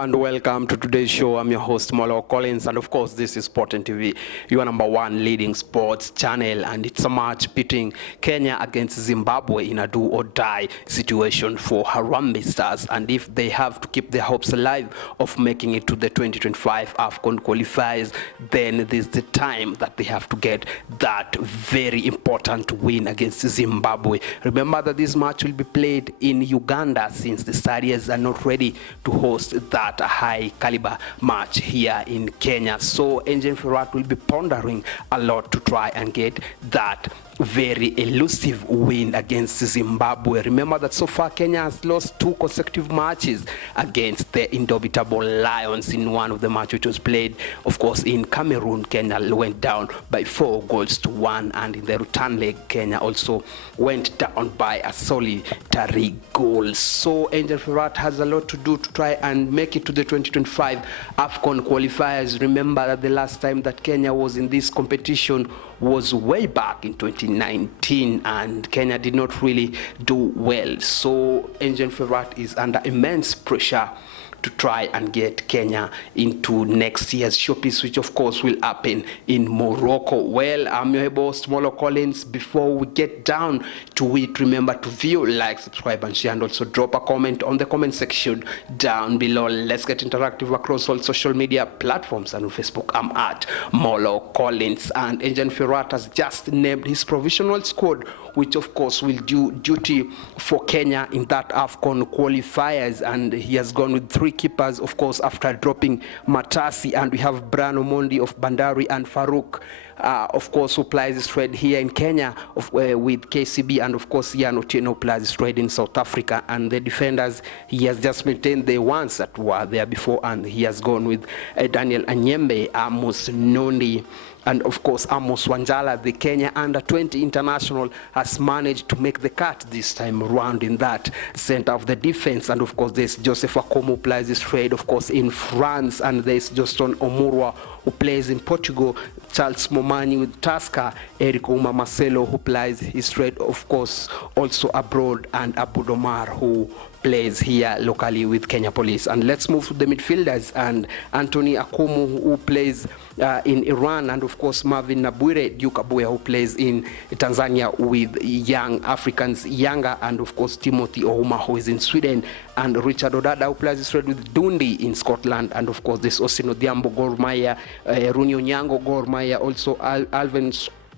and welcome to today's show. I'm your host, Molo Collins, and of course, this is Sporting TV, your #1 leading sports channel, and it's a match pitting Kenya against Zimbabwe in a do-or-die situation for Harambee Stars, and if they have to keep their hopes alive of making it to the 2025 Afcon qualifiers, then this is the time that they have to get that very important win against Zimbabwe. Remember that this match will be played in Uganda since the Stars are not ready to host that high caliber match here in Kenya. So Angel Ferrat will be pondering a lot to try and get that very elusive win against Zimbabwe. Remember that so far Kenya has lost 2 consecutive matches against the indomitable Lions. In one of the matches which was played, of course, in Cameroon, Kenya went down by 4-1, and in the return leg, Kenya also went down by a solitary goal. So Angel Ferrat has a lot to do to try and make it to the 2025 Afcon qualifiers. Remember that the last time that Kenya was in this competition was way back in 2019, and Kenya did not really do well. So Angel Ferrat is under immense pressure to try and get Kenya into next year's showpiece, which of course will happen in Morocco. Well, I'm your host, Molo Collins. Before we get down to it, remember to view, like, subscribe, and share, and also drop a comment on the comment section down below. Let's get interactive across all social media platforms, and on Facebook, I'm at Molo Collins. And Angel Ferrat has just named his provisional squad, which of course will do duty for Kenya in that Afcon qualifiers, and he has gone with 3 keepers, of course, after dropping Matasi, and we have Brian Omondi of Bandari and Farouk, of course, who plays his trade here in Kenya with KCB, and of course Ian Otieno plays his trade in South Africa. And the defenders, he has just maintained the ones that were there before, and he has gone with Daniel Anyembe, Amos Nondi, and of course Amos Wanjala. The Kenya under-20 international has managed to make the cut this time around in that center of the defense. And of course there's Joseph Akomo, who plays his trade, of course, in France, and there's Justin Omurwa, who plays in Portugal, Charles Momani with Tusker, Eric Uma Marcelo, who plays his trade, of course, also abroad, and Abu Domar, who plays here locally with Kenya Police. And let's move to the midfielders, and Anthony Akumu, who plays in Iran, and of course Marvin Nabwire Duke Abuya, who plays in Tanzania with Young Africans Yanga, and of course Timothy Ouma, who is in Sweden, and Richard Odada, who plays his trade with Dundee in Scotland, and of course this Osino Diambo Gor Mahia, Runi Onyango Gor Mahia, also Alvin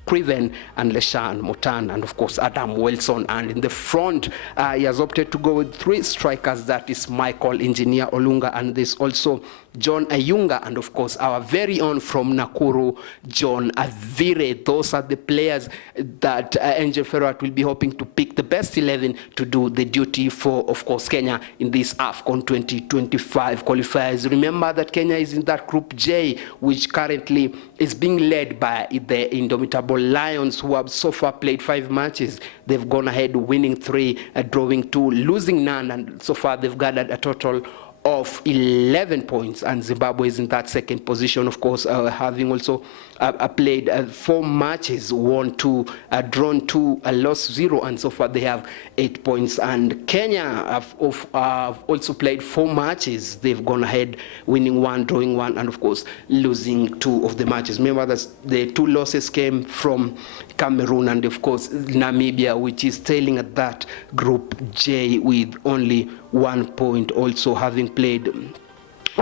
Criven and Leshan Motan, and of course Adam Wilson. And in the front, he has opted to go with 3 strikers, that is Michael Engineer Olunga, and there's also John Ayunga, and of course our very own from Nakuru, John Avire. Those are the players that Angel Ferrat will be hoping to pick the best 11 to do the duty for, of course, Kenya in this Afcon 2025 qualifiers. Remember that Kenya is in that Group J, which currently is being led by the indomitable Lions, who have so far played 5 matches. They've gone ahead winning 3, drawing 2, losing none, and so far they've gathered a total of 11 points, and Zimbabwe is in that second position, of course, having also played 4 matches, won 2, drawn 2, lost 0, and so far they have 8 points. And Kenya have also played 4 matches. They've gone ahead winning 1, drawing 1, and of course losing 2 of the matches. Remember that the 2 losses came from Cameroon and of course Namibia, which is trailing at that Group J with only 1 point, also having played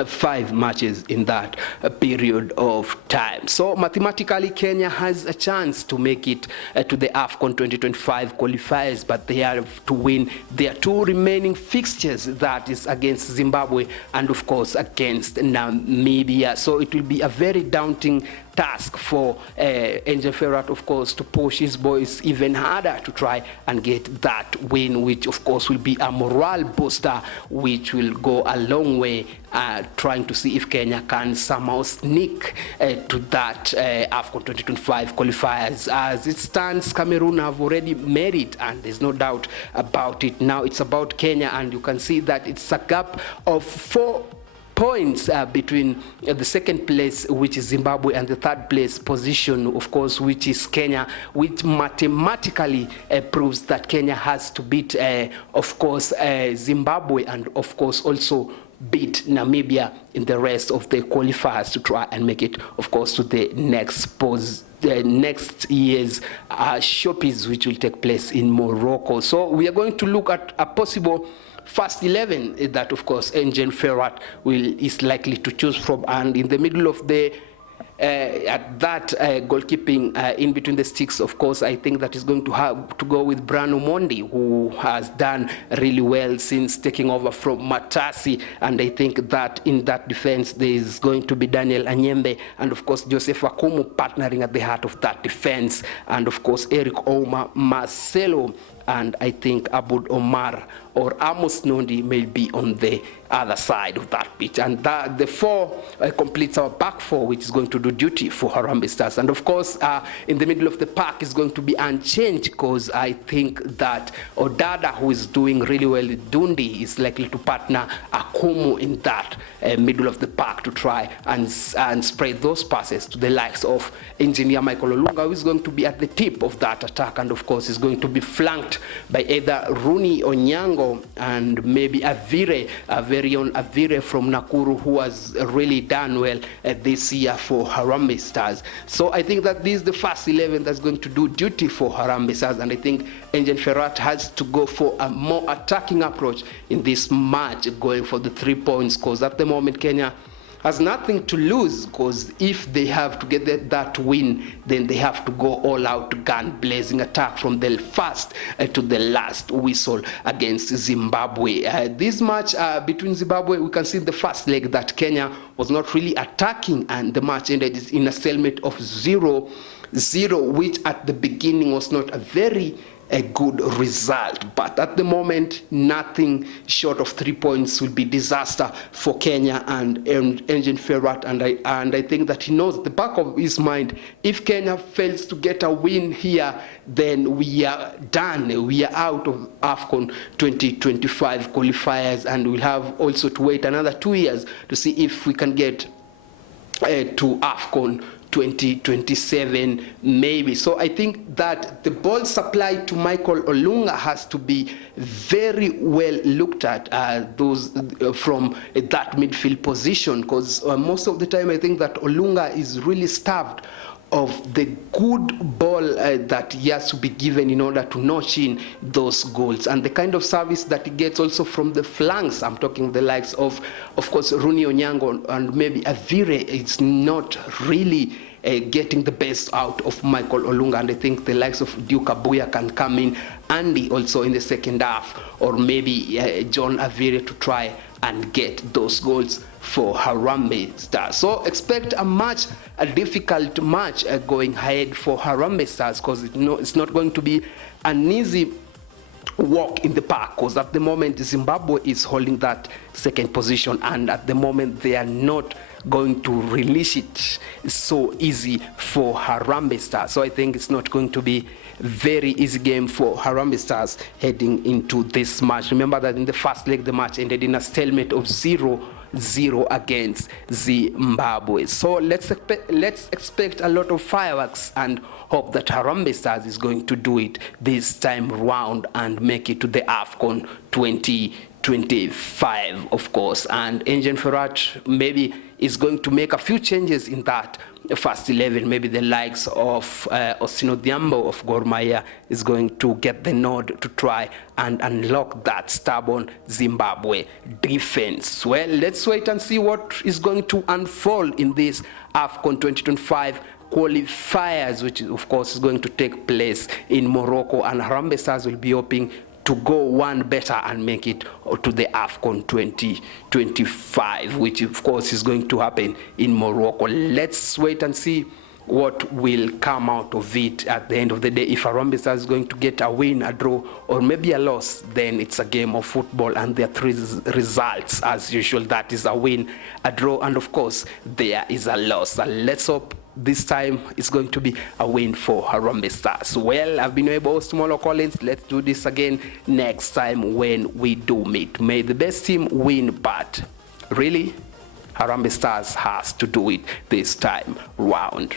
5 matches in that period of time. So mathematically Kenya has a chance to make it to the Afcon 2025 qualifiers, but they have to win their 2 remaining fixtures, that is against Zimbabwe and of course against Namibia. So it will be a very daunting task for Angel Ferrat, of course, to push his boys even harder to try and get that win, which of course will be a morale booster, which will go a long way trying to see if Kenya can somehow sneak to that Afcon 2025 qualifiers. As it stands, Cameroon have already made it, and there's no doubt about it. Now it's about Kenya, and you can see that it's a gap of 4 points between the second place, which is Zimbabwe, and the third place position, of course, which is Kenya, which mathematically proves that Kenya has to beat, of course, Zimbabwe, and of course also beat Namibia in the rest of the qualifiers to try and make it, of course, to the next year's showpiece, which will take place in Morocco. So we are going to look at a possible first 11 that, of course, Engin Firat is likely to choose from, and in the middle of the at that goalkeeping in between the sticks, of course, I think that is going to have to go with Brano Mondi, who has done really well since taking over from Matasi, and I think that in that defense there is going to be Daniel Anyembe and, of course, Joseph Akumu partnering at the heart of that defense, and, of course, Eric Ouma, Marcelo, and I think Abud Omar or Amos Nondi may be on the other side of that pitch. And the four completes our back four, which is going to do duty for Harambee Stars. And of course, in the middle of the pack is going to be unchanged, because I think that Odada, who is doing really well at Dundee, is likely to partner Akumu in that middle of the pack to try and spread those passes to the likes of Engineer Michael Olunga, who is going to be at the tip of that attack, and of course is going to be flanked by either Rooney Onyango and maybe Avire, very own Avire from Nakuru, who has really done well this year for Harambee Stars. So I think that this is the first 11 that's going to do duty for Harambee Stars, and I think Engin Firat has to go for a more attacking approach in this match, going for the 3 points, because at the moment Kenya has nothing to lose, because if they have to get that win, then they have to go all out, gun blazing attack from the first to the last whistle against Zimbabwe. This match between Zimbabwe, we can see the first leg that Kenya was not really attacking, and the match ended in a stalemate of 0-0, which at the beginning was not a good result, but at the moment nothing short of 3 points will be disaster for Kenya and Engin Firat, and I think that he knows at the back of his mind, if Kenya fails to get a win here, then we are done, we are out of Afcon 2025 qualifiers, and we'll have also to wait another 2 years to see if we can get to Afcon 2027 maybe. So I think that the ball supply to Michael Olunga has to be very well looked at, those from that midfield position, because most of the time I think that Olunga is really starved of the good ball that he has to be given in order to notch in those goals, and the kind of service that he gets also from the flanks. I'm talking the likes of course, Rooney Onyango and maybe Avire. It's not really getting the best out of Michael Olunga, and I think the likes of Duke Abuya can come in handy also in the second half, or maybe John Avire to try and get those goals for Harambee Stars. So expect a difficult match going ahead for Harambee Stars, because it's not going to be an easy walk in the park, because at the moment Zimbabwe is holding that second position, and at the moment they are not going to release it so easy for Harambee Stars. So I think it's not going to be very easy game for Harambee Stars heading into this match. Remember that in the first leg the match ended in a stalemate of 0-0 against Zimbabwe. So let's expect a lot of fireworks and hope that Harambee Stars is going to do it this time round and make it to the Afcon 2025, of course. And Engin Firat maybe is going to make a few changes in that first 11. Maybe the likes of Osino Diambo of Gor Mahia is going to get the nod to try and unlock that stubborn Zimbabwe defense. Well, let's wait and see what is going to unfold in this Afcon 2025 qualifiers, which of course is going to take place in Morocco, and Harambee Stars will be hoping to go one better and make it to the Afcon 2025, which of course is going to happen in Morocco. Let's wait and see what will come out of it at the end of the day. If Harambee Stars is going to get a win, a draw, or maybe a loss, then it's a game of football, and there are three results as usual. That is a win, a draw, and of course there is a loss. And let's hope this time it's going to be a win for Harambee Stars. Well, I've been your host, Molo Collins. Let's do this again next time when we do meet. May the best team win, but really, Harambee Stars has to do it this time round.